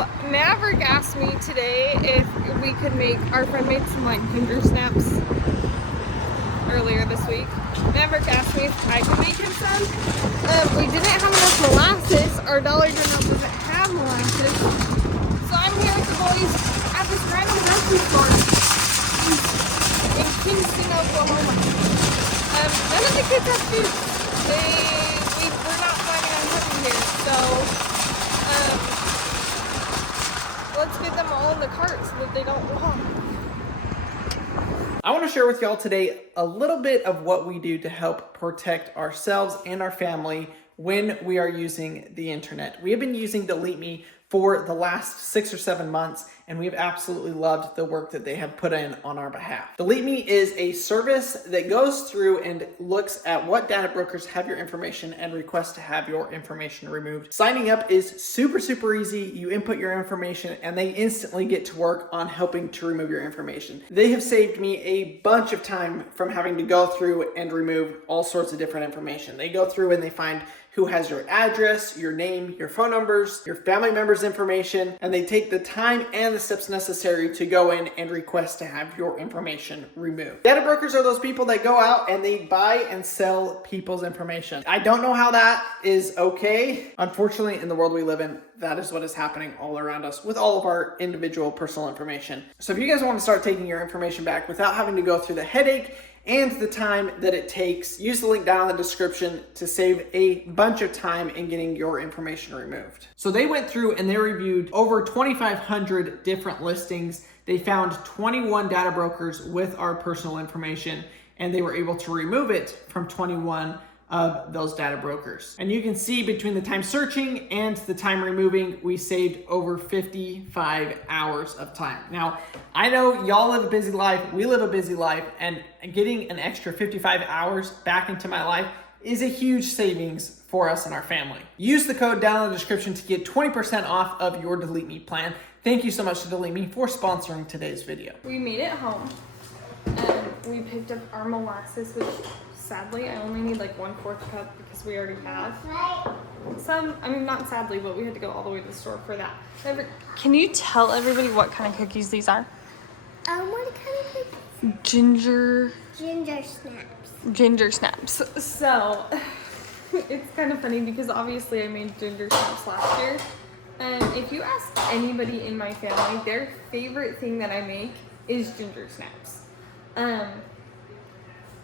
So Maverick asked me today if we could make, our friend made some like ginger snaps earlier this week. Maverick asked me if I could make him some. We didn't have enough molasses. Our Dollar General doesn't have molasses. So I'm here with the boys at this random grocery store in Kingston, Oklahoma. None of the kids have food. We're not planning on cooking here, so let's get them all in the cart so that they don't walk. I want to share with y'all today a little bit of what we do to help protect ourselves and our family when we are using the internet. We have been using Delete Me for the last 6 or 7 months, and we've absolutely loved the work that they have put in on our behalf. Delete Me is a service that goes through and looks at what data brokers have your information and requests to have your information removed. Signing up is super easy. You input your information and they instantly get to work on helping to remove your information. They have saved me a bunch of time from having to go through and remove all sorts of different information. They go through and they find who has your address, your name, your phone numbers, your family members' information, and they take the time and the steps necessary to go in and request to have your information removed. Data brokers are those people that go out and they buy and sell people's information. I don't know how that is okay. Unfortunately, in the world we live in, that is what is happening all around us with all of our individual personal information. So if you guys want to start taking your information back without having to go through the headache and the time that it takes, use the link down in the description to save a bunch of time in getting your information removed. So they went through and they reviewed over 2,500 different listings. They found 21 data brokers with our personal information, and they were able to remove it from 21 of those data brokers. And you can see between the time searching and the time removing, we saved over 55 hours of time. Now, I know y'all live a busy life, we live a busy life, and getting an extra 55 hours back into my life is a huge savings for us and our family. Use the code down in the description to get 20% off of your Delete Me plan. Thank you so much to Delete Me for sponsoring today's video. We made it home and we picked up our molasses, which sadly I only need like 1/4 cup because we already have some. I mean, not sadly, but we had to go all the way to the store for that. Can you tell everybody what kind of cookies these are? What kind of cookies? Ginger snaps. Ginger snaps. So it's kind of funny because obviously I made ginger snaps last year, and if you ask anybody in my family, their favorite thing that I make is ginger snaps.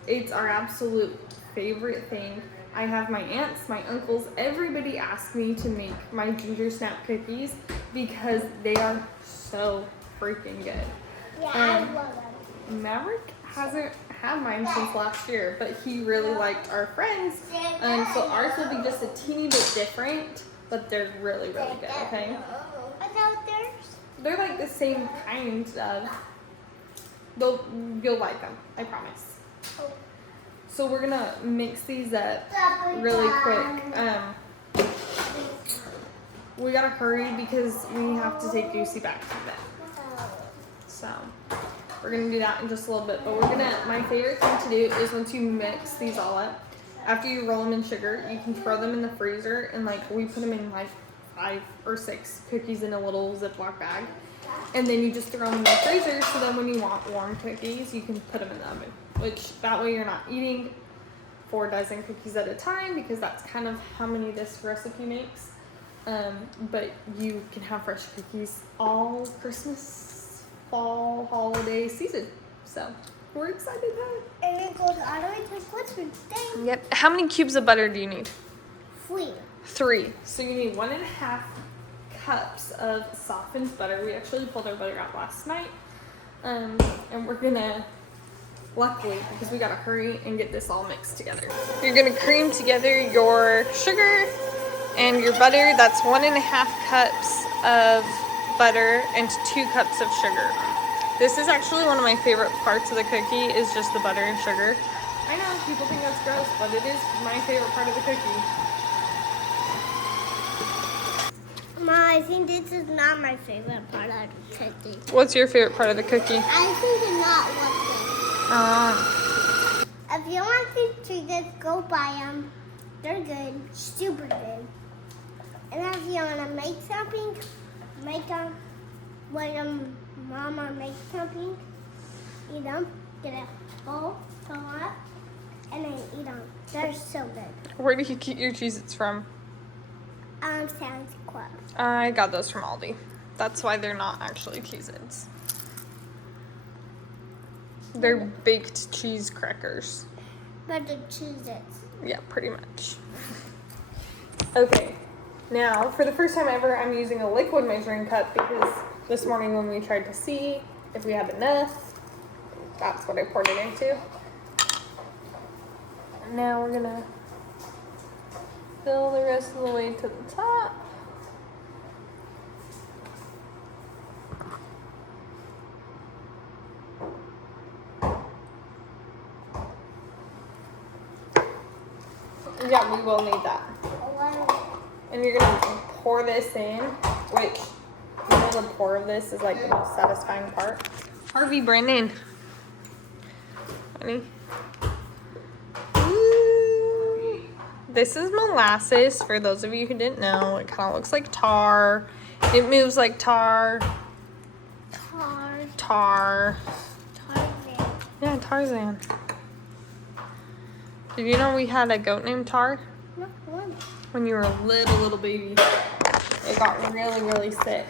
It's our absolute favorite thing. I have my aunts, my uncles, everybody asks me to make my ginger snap cookies because they are so freaking good. Yeah, I love them. Maverick hasn't had mine since last year, but he really liked our friends. So ours will be just a teeny bit different, but they're really good, okay? Without theirs? They're like the same kind of, you'll like them, I promise. So we're gonna mix these up really quick. We gotta hurry because we have to take Goosey back to bed. So we're gonna do that in just a little bit. But my favorite thing to do is once you mix these all up, after you roll them in sugar, you can throw them in the freezer, and like we put them in like 5 or 6 cookies in a little Ziploc bag. And then you just throw them in the freezer, so then when you want warm cookies, you can put them in the oven. Which that way you're not eating 4 dozen cookies at a time, because that's kind of how many this recipe makes. But you can have fresh cookies all Christmas, fall, holiday season. So we're excited about it. And it goes all the way to Christmas Day. Yep. How many cubes of butter do you need? 3. 3. So you need 1.5 cups of softened butter. We actually pulled our butter out last night. And we're gonna, luckily, because we gotta hurry and get this all mixed together. You're gonna cream together your sugar and your butter. That's 1.5 cups of butter and 2 cups of sugar. This is actually one of my favorite parts of the cookie, is just the butter and sugar. I know people think that's gross, but it is my favorite part of the cookie. Ma, I think this is not my favorite part of the cookie. What's your favorite part of the cookie? I think it's not what's If you want these triggers, go buy them. They're good, super good. And if you want to make something, make them when Mama makes something. Eat them, get a bowl, fill up, and then eat them. They're so good. Where do you get your Cheez-Its from? Sam's Club. I got those from Aldi. That's why they're not actually Cheez-Its. They're baked cheese crackers. But the Cheez-Its. Yeah, pretty much. Okay, now for the first time ever, I'm using a liquid measuring cup because this morning when we tried to see if we had enough, that's what I poured it into. And now we're gonna fill the rest of the way to the top. Yeah, we will need that. And you're gonna pour this in, which, you know, the pour of this is like the most satisfying part. Harvey Brennan. Honey. Ooh. This is molasses, for those of you who didn't know. It kind of looks like tar. It moves like tar. Tar. Tarzan. Yeah, Tarzan. Did you know we had a goat named Tar? No, one. When you were a little baby. It got really sick.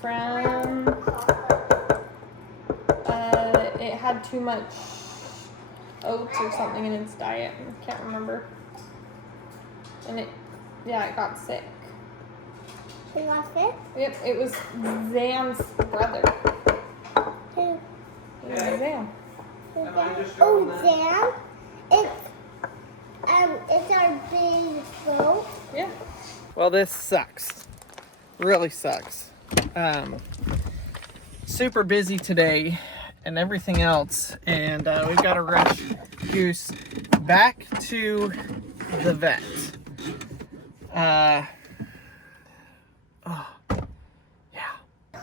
From it had too much oats or something in its diet. I can't remember. And it got sick. She got sick? Yep, it was Zan's brother. Who? Zan. Oh, Zan? It's our big boat. Yeah. Well, this sucks. Really sucks. Super busy today and everything else. And we've got to rush Goose back to the vet.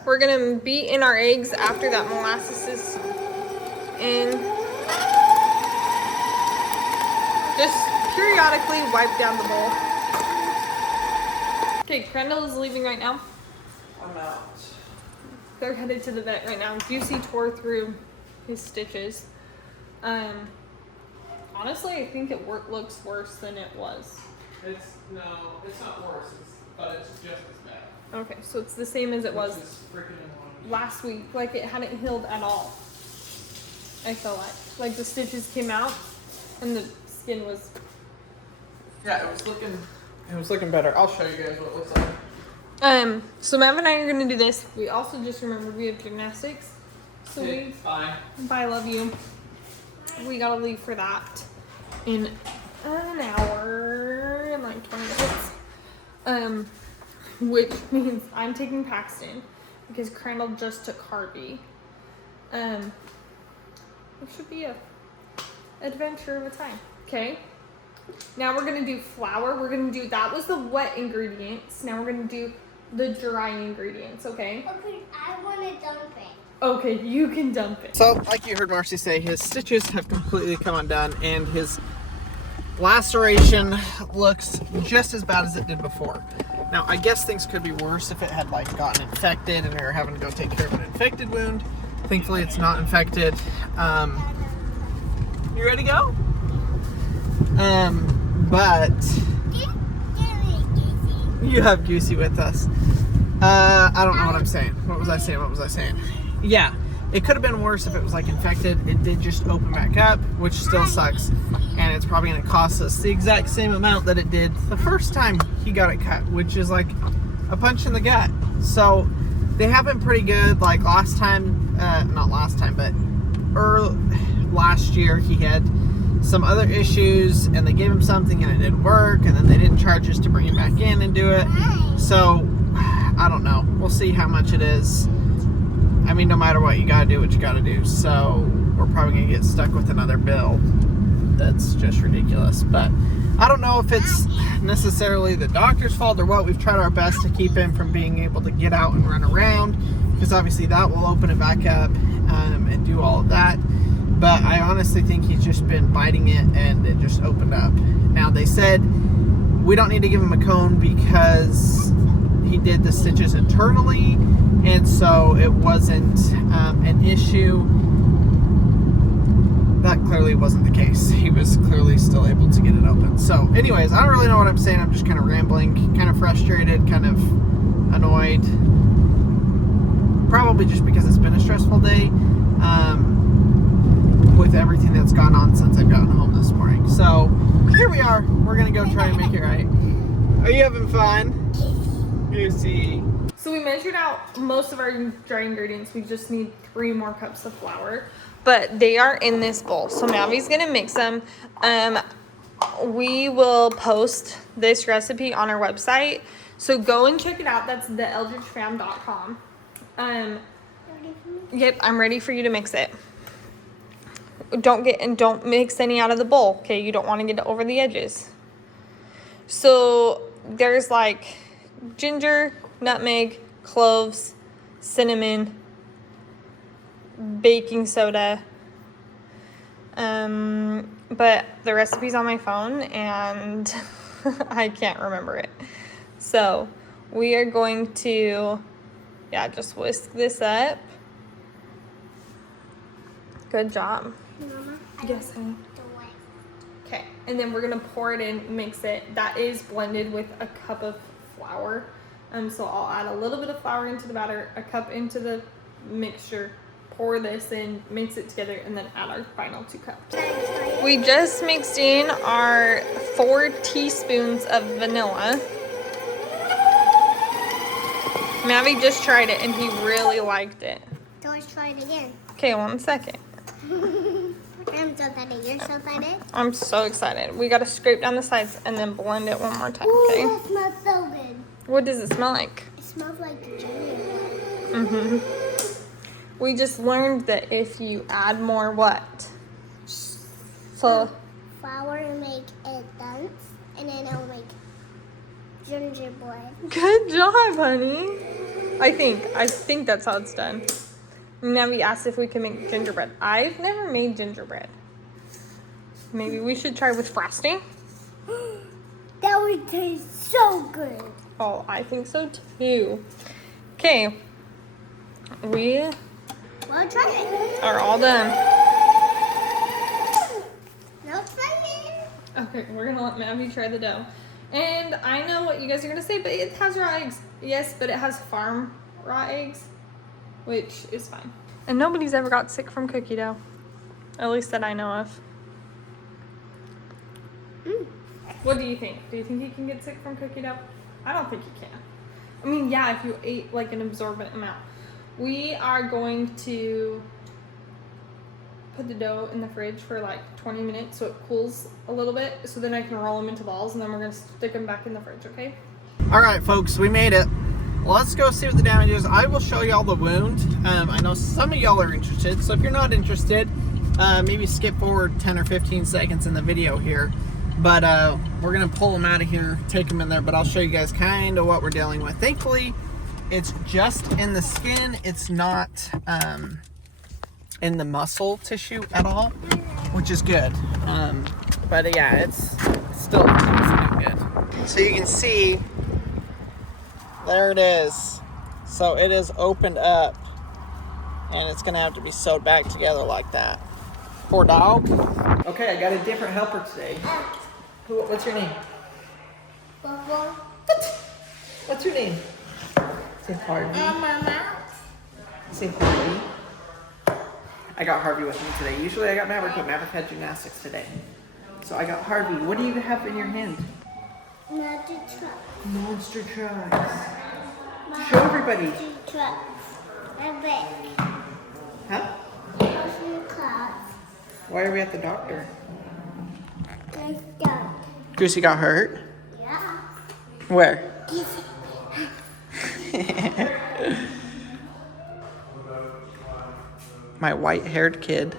We're gonna beat in our eggs after that molasses is in. Just periodically wipe down the bowl. Okay, Crandall is leaving right now. I'm out. They're headed to the vet right now. Goosey tore through his stitches. Honestly, I think it looks worse than it was. It's not worse, but it's just as bad. Okay, so it's the same as it was Which is freaking annoying. last week. Like it hadn't healed at all. I felt like the stitches came out and the skin was. Yeah, it was looking better. I'll show you guys what it looks like. So Mav and I are gonna do this. We also just remembered we have gymnastics. So Bye. Bye, love you. We gotta leave for that in an hour and like 20 minutes. Which means I'm taking Paxton because Crandall just took Harvey. It should be a adventure of a time. Okay. Now we're gonna do flour. That was the wet ingredients. Now we're gonna do the dry ingredients, okay? Okay, I want to dump it. Okay, you can dump it. So, like you heard Marcy say, his stitches have completely come undone and his laceration looks just as bad as it did before. Now, I guess things could be worse if it had like gotten infected and we were having to go take care of an infected wound. Thankfully, it's not infected. You ready to go? But you have Goosey with us. I don't know what I'm saying. What was I saying? Yeah, it could have been worse if it was like infected. It did just open back up, which still sucks. And it's probably going to cost us the exact same amount that it did the first time he got it cut, which is like a punch in the gut. So they have been pretty good. Like last time, not last time, but last year he had some other issues and they gave him something and it didn't work, and then they didn't charge us to bring him back in and do it. So I don't know. We'll see how much it is. I mean, no matter what, you gotta do what you gotta do. So we're probably gonna get stuck with another bill. That's just ridiculous. But I don't know if it's necessarily the doctor's fault or what. We've tried our best to keep him from being able to get out and run around, because obviously that will open it back up and do all of that. But I honestly think he's just been biting it and it just opened up. Now they said We don't need to give him a cone because he did the stitches internally, and so it wasn't an issue. That clearly wasn't the case. He was clearly still able to get it open. So anyways, I don't really know what I'm saying. I'm just kind of rambling, kind of frustrated, kind of annoyed. Probably just because it's been a stressful day with everything that's gone on since I've gotten home this morning. So here we are. We're going to go try and make it right. Are you having fun? Goosey. So we measured out most of our dry ingredients. We just need 3 more cups of flour. But they are in this bowl. So Mavi's gonna mix them. We will post this recipe on our website. So go and check it out. That's theeldredgefam.com. Yep, I'm ready for you to mix it. Don't mix any out of the bowl. Okay, you don't want to get it over the edges. So there's like ginger, nutmeg, cloves, cinnamon, baking soda, but the recipe's on my phone and I can't remember it. So we are going to just whisk this up. Good job. Mama, Yes, honey. Okay, and then we're gonna pour it in, mix it. That is blended with a cup of flour. So I'll add a little bit of flour into the batter, a cup into the mixture, pour this in, mix it together, and then add our final 2 cups. We just mixed in our 4 teaspoons of vanilla. Mavi just tried it and he really liked it. So let's try it again. Okay, 1 second. I'm so excited. You're so excited? I'm so excited. We gotta scrape down the sides and then blend it one more time, okay? Ooh, that smells so good. What does it smell like? It smells like ginger. We just learned that if you add more what? So Flour will make it dense, and then it'll make gingerbread. good job, honey. I think that's how it's done. Now we asked if we can make gingerbread. I've never made gingerbread. Maybe we should try with frosting. That would taste so good. Oh, I think so too. Okay, we Well, try it. are all done. No trying. Okay, we're gonna let Mavi try the dough. And I know what you guys are gonna say, but it has raw eggs. Yes, but it has farm raw eggs, which is fine. And nobody's ever got sick from cookie dough. At least that I know of. What do you think? Do you think you can get sick from cookie dough? I don't think you can. I mean, yeah, if you ate like an absorbent amount. We are going to put the dough in the fridge for like 20 minutes so it cools a little bit, so then I can roll them into balls, and then we're gonna stick them back in the fridge, okay? All right, folks, we made it. Let's go see what the damage is. I will show y'all the wound. I know some of y'all are interested, so if you're not interested, maybe skip forward 10 or 15 seconds in the video here. But we're gonna pull them out of here, take them in there, but I'll show you guys kind of what we're dealing with. Thankfully, it's just in the skin. It's not in the muscle tissue at all, which is good. But yeah, it's still not good. So you can see, there it is. So it is opened up, and it's gonna have to be sewed back together like that. Poor dog. Okay, I got a different helper today. What's your name? Bubble. What's your name? Say Harvey. Mama. Say Harvey. I got Harvey with me today. Usually I got Maverick, but Maverick had gymnastics today. So I got Harvey. What do you have in your hand? Monster truck. Monster trucks. Show everybody. Monster trucks. They're big. Huh? Monster clouds. Why are we at the doctor? Let's go. Goosey got hurt? Yeah. Where? My white-haired kid.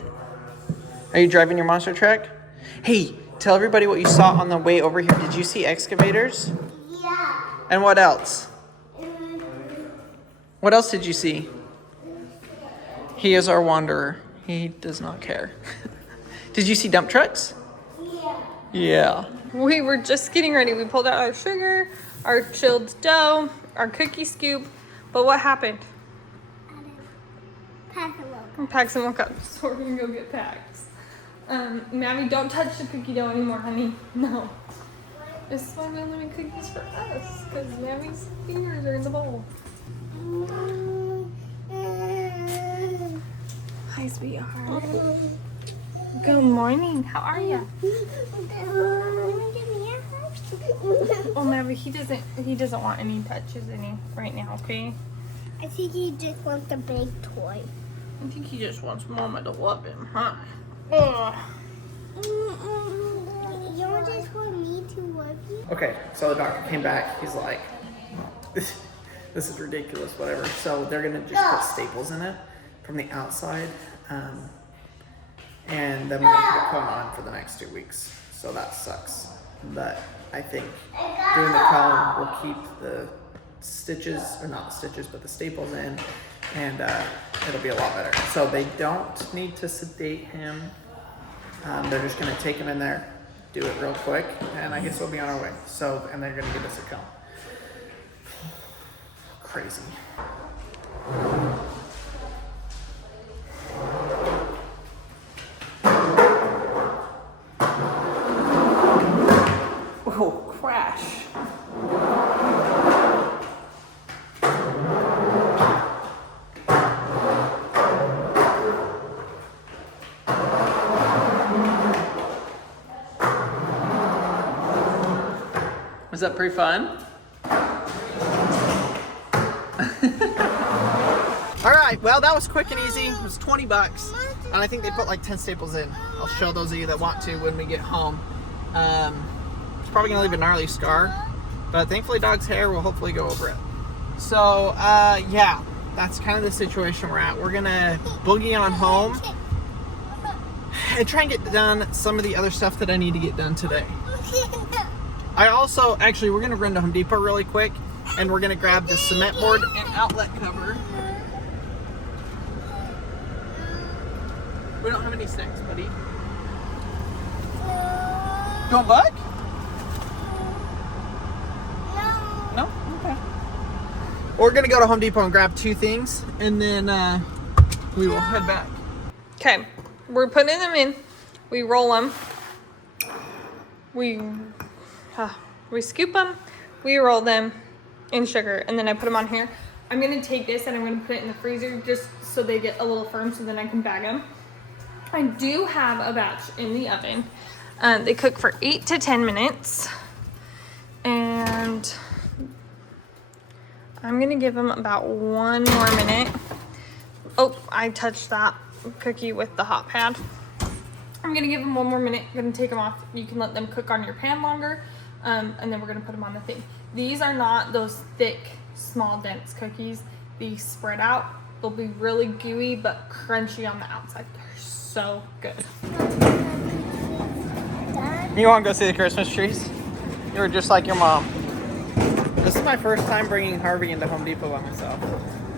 Are you driving your monster truck? Hey, tell everybody what you saw on the way over here. Did you see excavators? Yeah. And what else? What else did you see? He is our wanderer. He does not care. Did you see dump trucks? Yeah. Yeah. We were just getting ready. We pulled out our sugar, our chilled dough, our cookie scoop. But what happened? Packs and woke up. So we're gonna go get packs. Mammy, don't touch the cookie dough anymore, honey. No. This is why we only make cookies for us, because Mammy's fingers are in the bowl. Hi, sweetheart. Good morning. How are you? Oh, Mammy, he doesn't want any touches right now, okay? I think he just wants a big toy. I think he just wants Mama to love him, huh? Ugh. You just want me to love you? Okay, so the doctor came back. He's like, this is ridiculous, whatever. So they're gonna just put staples in it from the outside, and then we're gonna put a cone on for the next 2 weeks. So that sucks. But I think doing the cone will keep the stitches, or not the stitches, but the staples in, and it'll be a lot better. So they don't need to sedate him. They're just gonna take him in there, do it real quick, and I guess we'll be on our way. So, and they're gonna give us a cone. Crazy. Oh, crash. Was that pretty fun? All right, well, that was quick and easy. It was 20 bucks, and I think they put like 10 staples in. I'll show those of you that want to when we get home. It's probably gonna leave a gnarly scar, but thankfully dog's hair will hopefully go over it. So, yeah, that's kind of the situation we're at. We're gonna boogie on home and try and get done some of the other stuff that I need to get done today. I also, actually, we're gonna run to Home Depot really quick, and we're gonna grab the cement board and outlet cover. We don't have any snacks, buddy. You want bug? No? Okay. We're gonna go to Home Depot and grab 2 things, and then we will head back. Okay, we're putting them in. We roll them. We scoop them. We roll them in sugar, and then I put them on here. I'm gonna take this and I'm gonna put it in the freezer just so they get a little firm, so then I can bag them. I do have a batch in the oven. They cook for 8 to 10 minutes, and I'm gonna give them about 1 more minute. Oh, I touched that cookie with the hot pad. I'm gonna give them 1 more minute. I'm gonna take them off. You can let them cook on your pan longer, and then we're gonna put them on the thing. These are not those thick, small, dense cookies. These spread out. They'll be really gooey but crunchy on the outside. They're so good. You want to go see the Christmas trees? You were just like your mom. This is my first time bringing Harvey into Home Depot by myself.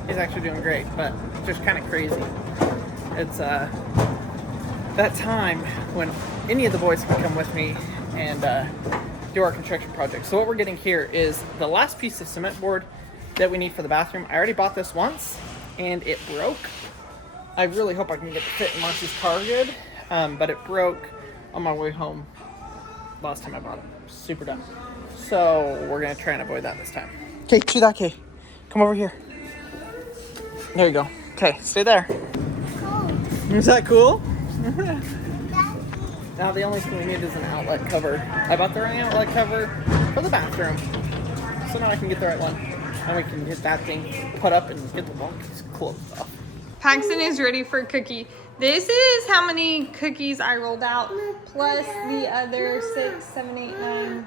He's actually doing great, but it's just kind of crazy. It's that time when any of the boys can come with me and do our construction project. So what we're getting here is the last piece of cement board that we need for the bathroom. I already bought this once and it broke. I really hope I can get it fit in Marcy's car good, but it broke on my way home last time I bought it. Super dumb. So we're gonna try and avoid that this time. Okay, Chidake, come over here. There you go. Okay, stay there. Is that cool? Now the only thing we need is an outlet cover. I bought the right outlet cover for the bathroom. So now I can get the right one. And we can get that thing put up and get the monkeys closed off. Paxton is ready for a cookie. This is how many cookies I rolled out, plus the other 6, 7, 8, 9,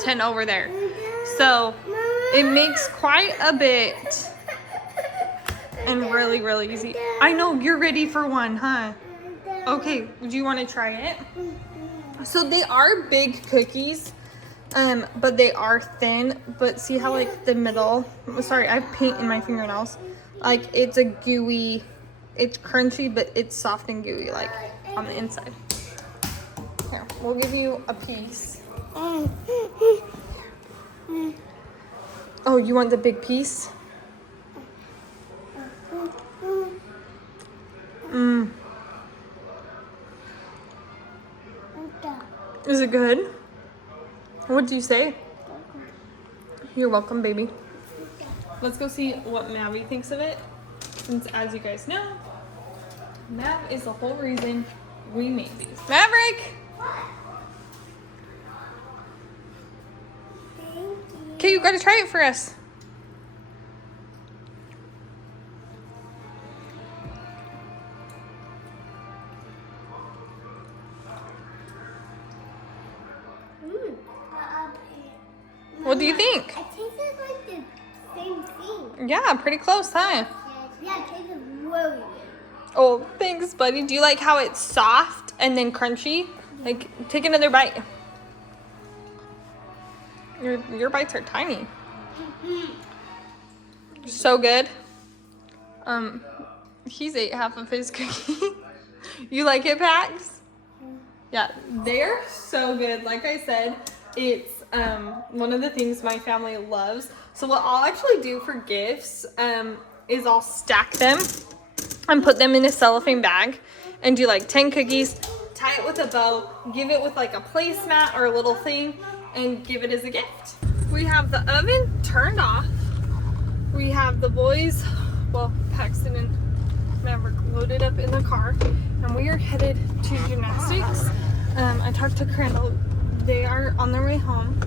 10 over there. So it makes quite a bit and really, really easy. I know you're ready for one, huh? Okay, do you want to try it? So they are big cookies, but they are thin. But see how like the middle, sorry, I have paint in my fingernails. Like it's a gooey, it's crunchy, but it's soft and gooey like on the inside. Here. We'll give you a piece. Oh, you want the big piece? Is it good? What do you say? You're welcome, baby. Let's go see what Mavi thinks of it. Since, as you guys know, Mav is the whole reason we made these. Maverick! Okay, you gotta try it for us. What do you think? It tasted like the same thing. Yeah, pretty close, huh? Yeah, it tasted really good. Oh, thanks, buddy. Do you like how it's soft and then crunchy? Like, take another bite. Your bites are tiny. So good. He's ate half of his cookie. You like it, Pax? Yeah, they're so good. Like I said, it's one of the things my family loves. So what I'll actually do for gifts is I'll stack them and put them in a cellophane bag and do like 10 cookies, tie it with a bow, give it with like a placemat or a little thing, and give it as a gift. We have the oven turned off. We have the boys, well, Paxton and Maverick loaded up in the car, and we are headed to gymnastics. I talked to Crandall. They are on their way home.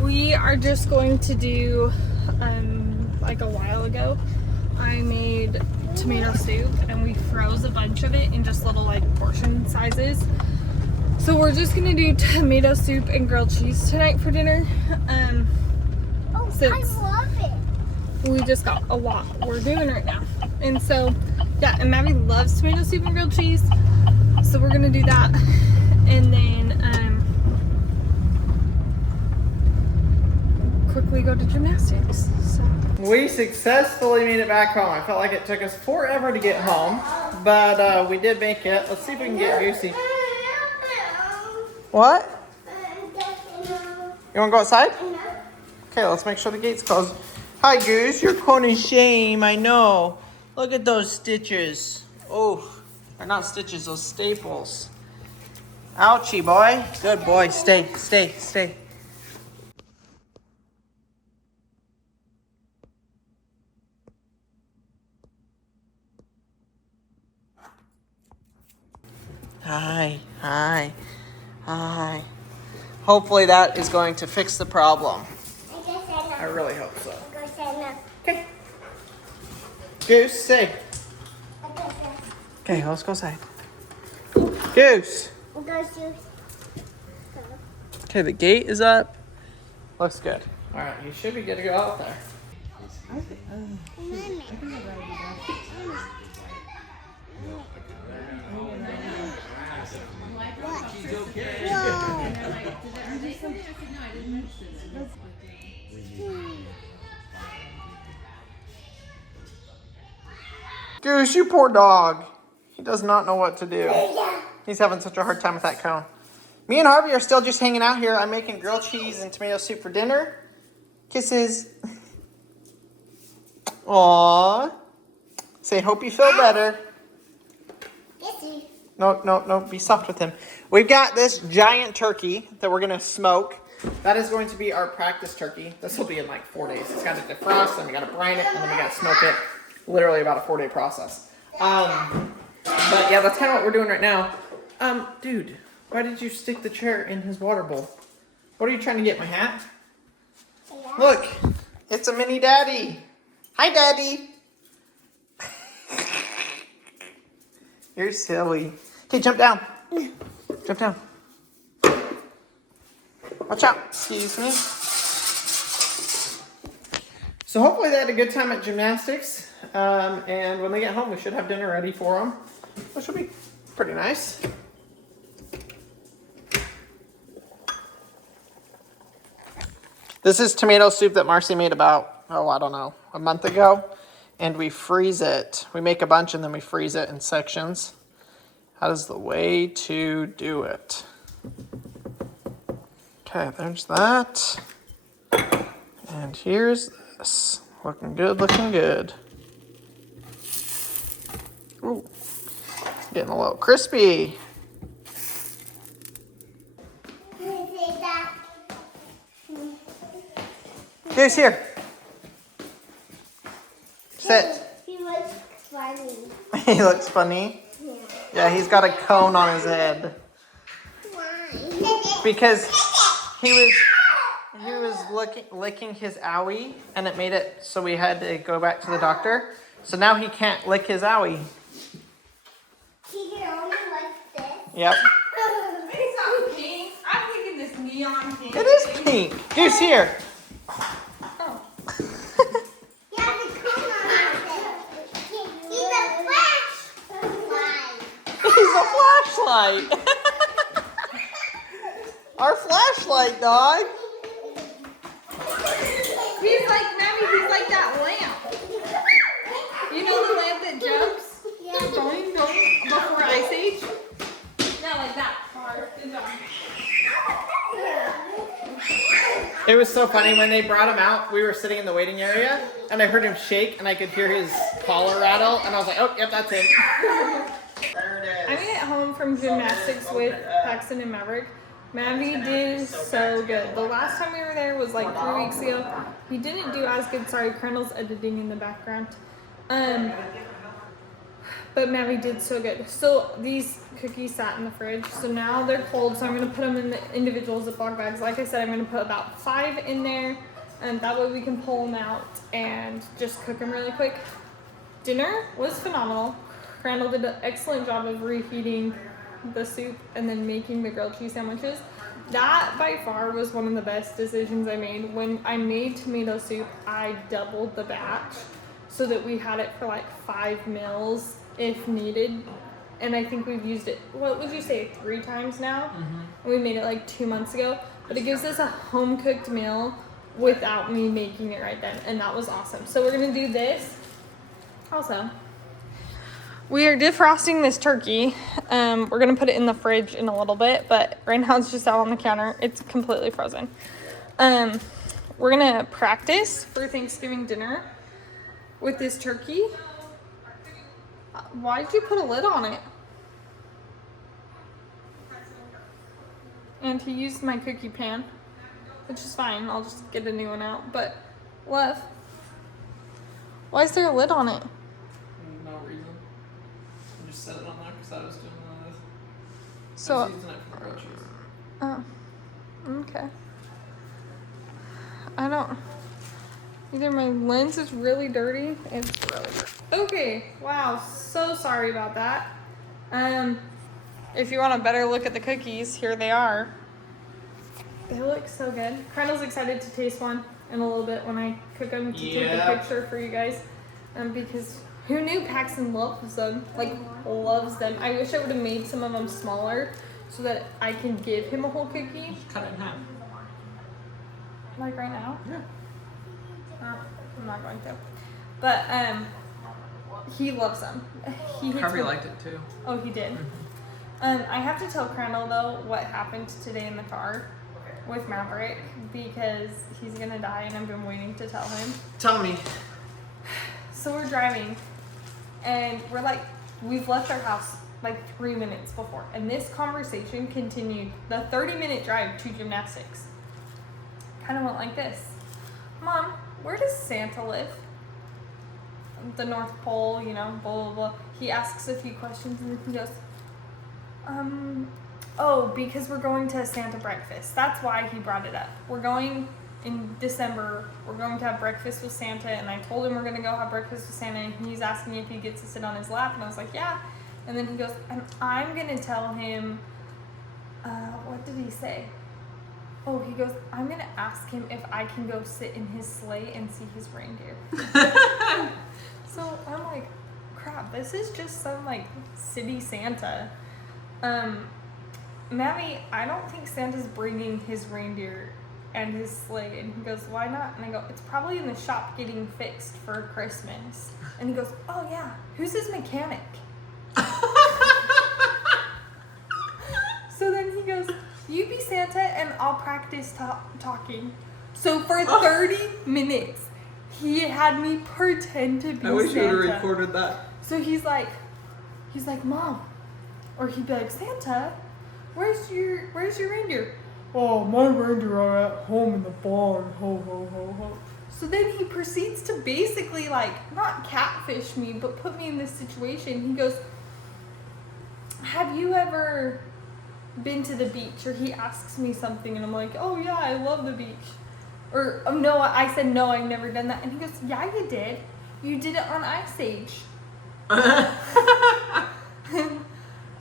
We are just going to do, like a while ago, I made tomato soup and we froze a bunch of it in just little like portion sizes. So we're just gonna do tomato soup and grilled cheese tonight for dinner. Since I love it. we just got a lot we're doing right now. And so, yeah, and Mavi loves tomato soup and grilled cheese. So we're gonna do that. And then quickly go to gymnastics. So We successfully made it back home. I felt like it took us forever to get home, but we did make it. Let's see if we can get Goosey. What? You want to go outside? Okay, let's make sure the gate's closed. Hi, Goose. You're kind of shame, I know. Look at those stitches. Oh, they're not stitches, those staples. Ouchie, boy. Good boy. Stay, stay, stay. Hi, hi, hi. Hopefully that is going to fix the problem. I really hope so. Okay. Goose, say. Okay, let's go outside. Goose. Okay, the gate is up. Looks good. All right, you should be good to go out there. Goose, you poor dog. He does not know what to do. He's having such a hard time with that cone. Me and Harvey are still just hanging out here. I'm making grilled cheese and tomato soup for dinner. Kisses. Aww. Say, hope you feel better. No, be soft with him. We've got this giant turkey that we're going to smoke. That is going to be our practice turkey. This will be in like 4 days. It's got to defrost, and we got to brine it, and then we got to smoke it. Literally about a 4-day process. But yeah, that's kind of what we're doing right now. Dude, why did you stick the chair in his water bowl? What are you trying to get, my hat? Look, it's a mini daddy. Hi, daddy. You're silly. Okay, jump down. Jump down. Watch out. Excuse me. So hopefully they had a good time at gymnastics. And when they get home, we should have dinner ready for them, which will be pretty nice. This is tomato soup that Marcy made about, I don't know, a month ago. And we freeze it. We make a bunch and then we freeze it in sections. That is the way to do it. Okay, there's that. And here's this. Looking good, looking good. Ooh, getting a little crispy. Goose, here. Sit. He looks funny. He looks funny. Yeah, he's got a cone on his head. Why? Because he was licking his owie, and it made it so we had to go back to the doctor. So now he can't lick his owie. He can only like this. Yep. It's not pink. I'm thinking this neon pink. It is pink. Goose, here. Oh. He has a cone on his head. He's a flashlight. He's a flashlight. Our flashlight, dog. He's like, Mammy, he's like that lamp. You know the lamp that jumps? Yeah. Going, before Ice Age? Yeah, like that. Good job. It was so funny when they brought him out. We were sitting in the waiting area, and I heard him shake, and I could hear his collar rattle, and I was like, "Oh, yep, that's him." There it is. I made it home from gymnastics with Paxton and Maverick. Mavi did so good. The last time we were there was like 3 weeks ago. He didn't do as good. Sorry, Crandall's editing in the background. But Mavi did so good. So these cookies sat in the fridge. So now they're cold. So I'm going to put them in the individual Ziploc bags. Like I said, I'm going to put about 5 in there. And that way we can pull them out and just cook them really quick. Dinner was phenomenal. Crandall did an excellent job of reheating the soup and then making the grilled cheese sandwiches. That by far was one of the best decisions I made. When I made tomato soup, I doubled the batch so that we had it for like 5 meals if needed. And I think we've used it, what would you say, 3 times now? Mm-hmm. We made it like 2 months ago. But it gives us a home cooked meal without me making it right then. And that was awesome. So we're gonna do this. Also, we are defrosting this turkey. We're gonna put it in the fridge in a little bit, but right now it's just out on the counter. It's completely frozen. We're gonna practice for Thanksgiving dinner with this turkey. Why did you put a lid on it? And he used my cookie pan, which is fine. I'll just get a new one out. But, love, why is there a lid on it? No reason. I just set it on there because I was doing this. So, I was using it for grilled cheese. oh, okay. I don't, either my lens is really dirty, it's really dirty. Okay, wow, so sorry about that. If you want a better look at the cookies, here they are. They look so good. Crandall's excited to taste one in a little bit when I cook them to take a picture for you guys. Because who knew Paxton loves them? Like, loves them. I wish I would have made some of them smaller so that I can give him a whole cookie. Just cut it in half. Like right now? Yeah. I'm not going to. But, he loves them. Harvey liked it too. Oh, he did? I have to tell Crandall, though, what happened today in the car with Maverick because he's going to die and I've been waiting to tell him. Tell me. So we're driving and we've left our house like 3 minutes before. And this conversation continued the 30-minute drive to gymnastics. Kind of went like this. Mom, where does Santa live? The North Pole, you know, blah, blah, blah. He asks a few questions and then he goes, oh, because we're going to a Santa breakfast. That's why he brought it up. We're going in December. We're going to have breakfast with Santa, and I told him we're going to go have breakfast with Santa, and he's asking me if he gets to sit on his lap, and I was like, yeah. And then he goes, and I'm going to tell him, what did he say? Oh, he goes, I'm going to ask him if I can go sit in his sleigh and see his reindeer. So I'm like, crap, this is just some like city Santa. Mavi, I don't think Santa's bringing his reindeer and his sleigh. And he goes, why not? And I go, it's probably in the shop getting fixed for Christmas. And he goes, oh yeah, who's his mechanic? Santa and I'll practice talking. So for 30 minutes, he had me pretend to be Santa. I wish you would have recorded that. So he's like, Mom, or he'd be like, Santa, where's your reindeer? Oh, my reindeer are at home in the barn. Ho, ho, ho, ho. So then he proceeds to basically like, not catfish me, but put me in this situation. He goes, have you ever been to the beach? Or he asks me something and I'm like, oh yeah, I love the beach. Or, oh no, I said, no, I've never done that. And he goes, yeah, you did. You did it on Ice Age.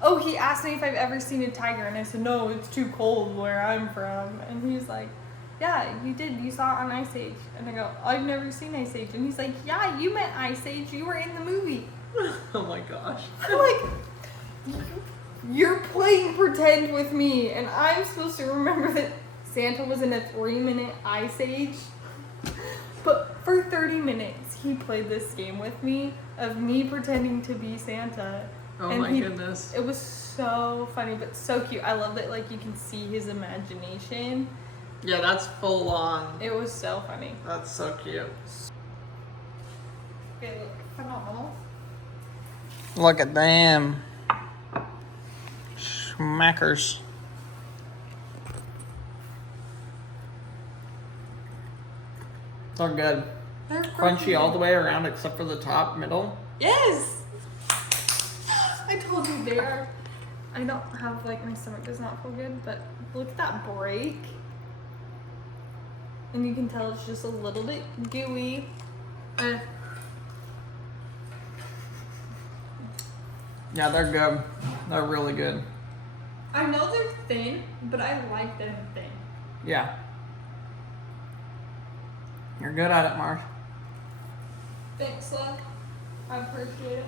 Oh, he asked me if I've ever seen a tiger. And I said, no, it's too cold where I'm from. And he's like, yeah, you did. You saw it on Ice Age. And I go, I've never seen Ice Age. And he's like, yeah, you meant Ice Age. You were in the movie. Oh my gosh. I'm like, you're playing pretend with me. And I'm supposed to remember that Santa was in a 3-minute Ice Age. But for 30 minutes, he played this game with me of me pretending to be Santa. Oh and my goodness. It was so funny, but so cute. I love that, like, you can see his imagination. Yeah, that's full on. It was so funny. That's so cute. Okay, look, phenomenal. Look at them. Schmackers. They're good. They're Crunchy all the way around except for the top, middle. Yes! I told you they are. I don't have, like, my stomach does not feel good, but look at that break. And you can tell it's just a little bit gooey. Yeah, they're good. They're really good. I know they're thin, but I like them thin. Yeah. You're good at it, Marsh. Thanks, love. I appreciate it.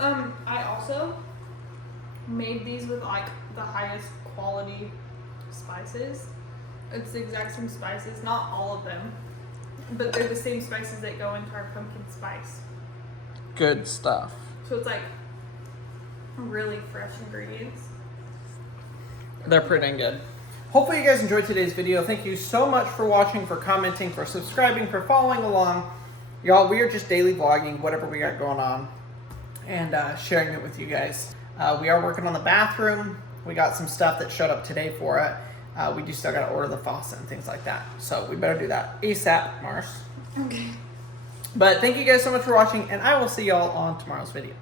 I also made these with like the highest quality spices. It's the exact same spices, not all of them, but they're the same spices that go into our pumpkin spice. Good stuff. So it's like really fresh ingredients. They're pretty good. Hopefully you guys enjoyed today's video. Thank you so much for watching, for commenting, for subscribing, for following along. Y'all, we are just daily vlogging whatever we got going on and sharing it with you guys. We are working on the bathroom. We got some stuff that showed up today for it. We do still got to order the faucet and things like that. So we better do that ASAP, Mars. Okay. But thank you guys so much for watching, and I will see y'all on tomorrow's video.